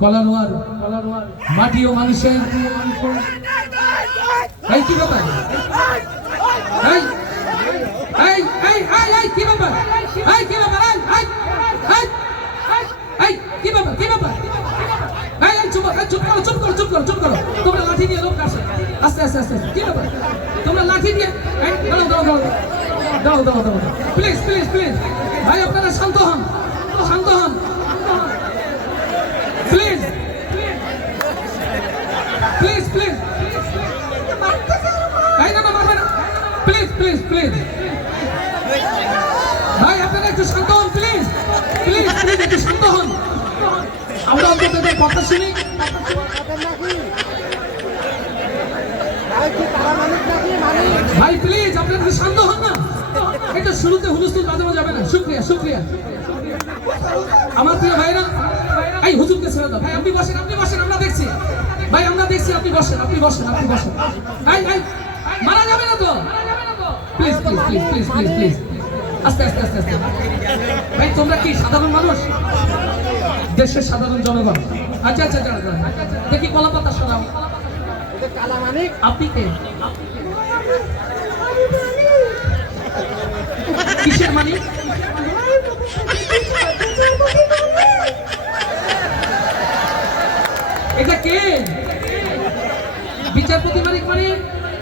কলারোয়ার মাটি ও মানুষের এই কি ব্যাপার? এই এই এই এই এই কি ব্যাপার? এই কি ব্যাপার? এই এই এই কি ব্যাপার? কি ব্যাপার? এই এই চুপ করো, চুপ করো, চুপ করো, চুপ করো। তোমরা লাঠি নিয়ে লোক আসে, আস্তে আস্তে আস্তে কি ব্যাপার? তোমরা লাঠি নিয়ে এই দাঁড়াও দাঁড়াও দাঁড়াও দাঁড়াও দাঁড়াও দাঁড়াও প্লিজ প্লিজ প্লিজ ভাই আপনারা শান্ত হন, শান্ত হন প্লিজ প্লিজ প্লিজ এই না না মারবে না প্লিজ প্লিজ প্লিজ ভাই আপনারা একটু শান্ত হন প্লিজ প্লিজ প্লিজ একটু শান্ত হন। আমরা আপনাদের কথা শুনি। ভাই প্লিজ আপনারা একটু শান্ত হন না, এটা শুরুতে হুলস্থুল বাজানো যাবে না। শুক্রিয়া শুক্রিয়া আমার প্রিয় ভাইরা। এই হুজুরকে ছেড়ে দাও ভাই, আপনি বসেন, আপনি বসেন, আমরা দেখছি ভাই, আমরা দেখছি, আপনি বসেন, আপনি বসেন, আপনি বসেন। এই এই মারা যাবে না তো? Please please please please please please আস্তে আস্তে আস্তে আস্তে ভাই তোমরা কি সাধারণ মানুষ, দেশের সাধারণ জনগণ? আচ্ছা আচ্ছা দেখি কলা পাতা শোনাও। আপনি কে? কিসের মালিক? এটা কে? বিচারপতি মালিক মানে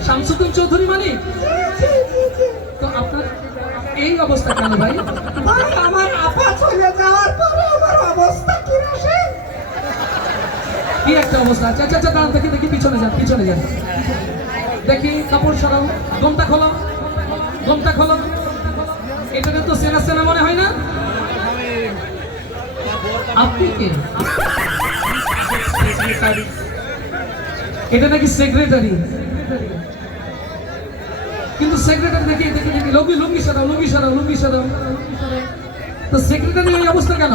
শামসুদ্দিন চৌধুরী মালিক? তো আপনার এই অবস্থা কেন ভাই? আমার আপা চলে যাওয়ার পরে আমার অবস্থা কি রে? কি একটা অবস্থা। আচ্ছা আচ্ছা দাঁড়ান, দেখি দেখি পিছনে যান, পিছনে যান, দেখি কাপড় সরাও, গমটা খোলো, গমটা খোলো। এটাকে তো সেনা সেনা মনে হয় না। আপনি কে? এটা নাকি সেক্রেটারি, কিন্তু সেক্রেটারি দেখি দেখি দেখি লুঙ্গি লুঙ্গি সরাও, লুঙ্গি সরাও, লুঙ্গি সরাও। তো সেক্রেটারি এই অবস্থা কেন?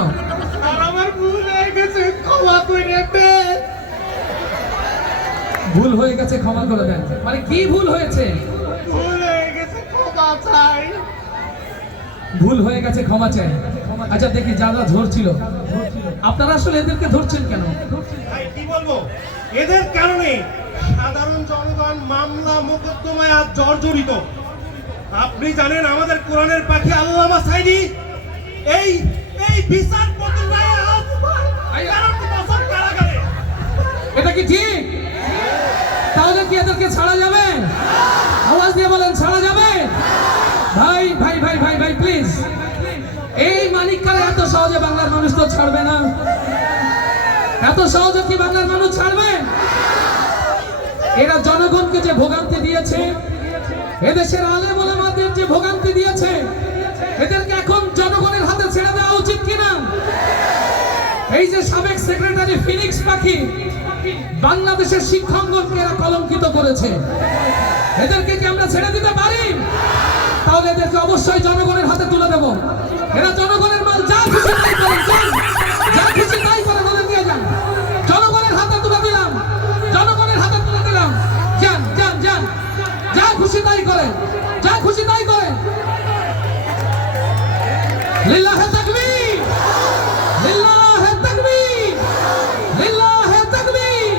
আমার ভুল হয়ে গেছে, ক্ষমা করে দেন। ভুল হয়ে গেছে, ক্ষমা করে দেন মানে কি ভুল হয়েছে? ভুল হয়ে গেছে, ক্ষমা চাই। ভুল হয়ে গেছে, ক্ষমা চাই। আচ্ছা দেখি যারা ধরছিল, আপনারা আসলে এদেরকে ধরছেন কেন? ভাই কি বলবো, এদের কারণে সাধারণ জনগণ মামলা মোকদ্দমায় আজ জর্জরিত। আপনি জানেন আমাদের কোরআনের পাখি আল্লামা সাইদি এই এই বিচারপতির রায়ে আজ 11 বছর কারাগারে। এটা কি ঠিক? তাহলে কি এদেরকে ছাড়া যাবে? আওয়াজ দিয়ে বলেন ছাড়া যাবে? ভাই ভাই ভাই ভাই ভাই প্লিজ, এই মানিককারে এত সহজে বাংলার মানুষ তো ছাড়বে না। এত সহজে কি বাংলার মানুষ ছাড়বে? এরা জনগণকে যে ভোগান্তি দিয়েছে, এদেশের আলেম ওলামাদের যে ভোগান্তি দিয়েছে, এদেরকে এখন জনগণের হাতে ছেড়ে দেওয়া উচিত কিনা? এই যে সাবেক সেক্রেটারি ফিনিক্স পাখি বাংলাদেশের শিক্ষাঙ্গনকে এরা কলঙ্কিত করেছে, এদেরকে কি আমরা ছেড়ে দিতে পারি? তাহলে এদেরকে অবশ্যই জনগণের হাতে তুলে দেব। এরা জনগণের মাল, যা খুশি তাই করেন, যা খুশি তাই করে বলে দিয়ে যান। জনগণের হাতে তুলে দিলাম, জনগণের হাতে তুলে দিলাম, যান যান যান, যা খুশি তাই করেন, যা খুশি তাই করেন। লিল্লাহে তাকবীর, লিল্লাহে তাকবীর, লিল্লাহে তাকবীর।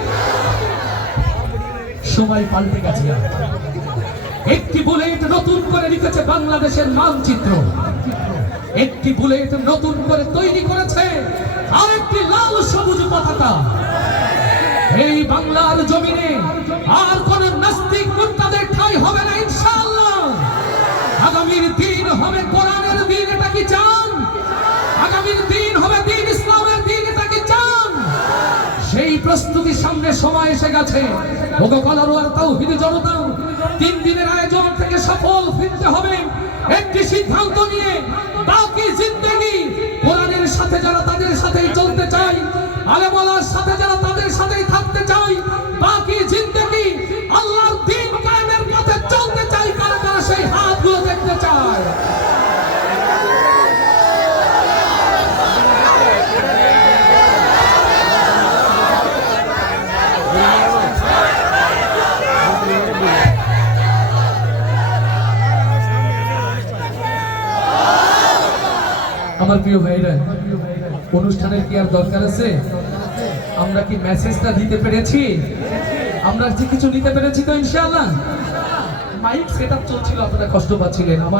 সময় পাল্টে গেছে। একটি বুলেট নতুন করে লিখেছে বাংলাদেশের মানচিত্র, একটি বুলেট নতুন করে তৈরি করেছে আরেকটি লাল সবুজ পতাকা। এই বাংলার জমিনে আর কোন নাস্তিক মুরতাদের ঠাঁই হবে না ইনশাআল্লাহ। আগামীর দিন হবে কোরআনের দিন, এটা কি চান? আগামীর দিন হবে দিন ইসলামের দিন, এটা কি চান? সেই প্রস্তুতির সামনে সময় এসে গেছে। ওগো কলারোয়ার তাওহীদি জনতা, 3 দিনের আয়োজন থেকে সফল ফিরতে হবে একটি সিদ্ধান্ত নিয়ে। বাকি জিন্দেগি কোরআনের সাথে যারা তাদের সাথেই চলতে চায়, আলেম ওলামার সাথে যারা তাদের সাথেই থাকতে চায়, বাকি জিন্দেগি আল্লাহর দ্বীন কায়েমের পথে চলতে চায়, কারা কারা সেই হাতগুলো দেখতে চায়। আমার প্রিয় ভাইরা, অনুষ্ঠানের কি আর দরকার আছে? আমরা কি মেসেজটা দিতে পেরেছি? আমরা কি কিছু নিতে পেরেছি তো ইনশাআল্লাহ? মাইক সেটআপ চলছিল, আপনারা কষ্ট পাচ্ছিলেন। আমার